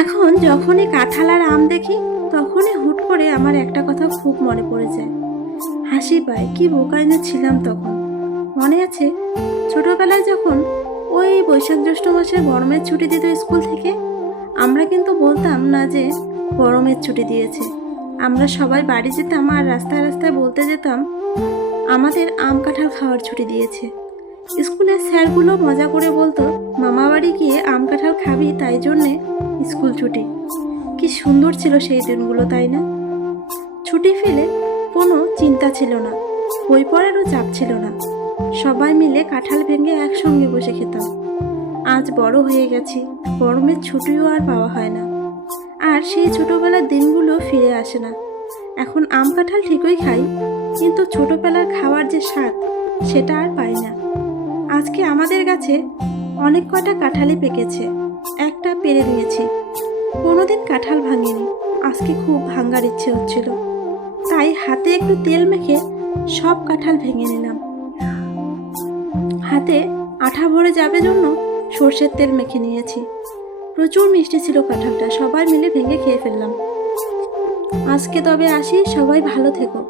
এখন যখনই কাঁঠাল আর আম দেখি তখনই হুট করে আমার একটা কথা খুব মনে পড়ে যায়। হাসি পায়, কি বোকাই না ছিলাম তখন। মনে আছে ছোটবেলায় যখন ওই বৈশাখ জ্যৈষ্ঠ মাসের গরমের ছুটি দিত স্কুল থেকে, আমরা কিন্তু বলতাম না যে গরমের ছুটি দিয়েছে। আমরা সবাই বাড়ি যেতাম আর রাস্তায় রাস্তায় বলতে যেতাম আমাদের আম কাঁঠাল খাওয়ার ছুটি দিয়েছে। স্কুলের স্যারগুলো মজা করে বলতো মামা বাড়ি গিয়ে আম কাঁঠাল খাবি, তাই জন্যে স্কুল ছুটি। কি সুন্দর ছিল সেই দিনগুলো, তাই না? ছুটি ফেলে কোনো চিন্তা ছিল না, বই পড়ারও চাপ ছিল না। সবাই মিলে কাঁঠাল ভেঙে একসঙ্গে বসে খেতাম। আজ বড় হয়ে গেছি, গরমের ছুটিও আর পাওয়া হয় না। আর সেই ছোটবেলার দিনগুলো ফিরে আসে না। এখন আম কাঁঠাল ঠিকই খাই, কিন্তু ছোটবেলার খাওয়ার যে স্বাদ সেটা আর পাই না। আজকে আমাদের কাছে অনেক কটা কাঁঠালই পেকেছে, একটা পেরে নিয়েছি। কোনোদিন কাঁঠাল ভাঙিনি, আজকে খুব ভাঙার ইচ্ছে হচ্ছিল, তাই হাতে একটু তেল মেখে সব কাঁঠাল ভেঙে নিলাম। হাতে আঠা ভরে যাবে জন্য সর্ষের তেল মেখে নিয়েছি। প্রচুর মিষ্টি ছিল কাঁঠালটা, সবাই মিলে ভেঙে খেয়ে ফেললাম। আজকে তবে আসি, সবাই ভালো থেকো।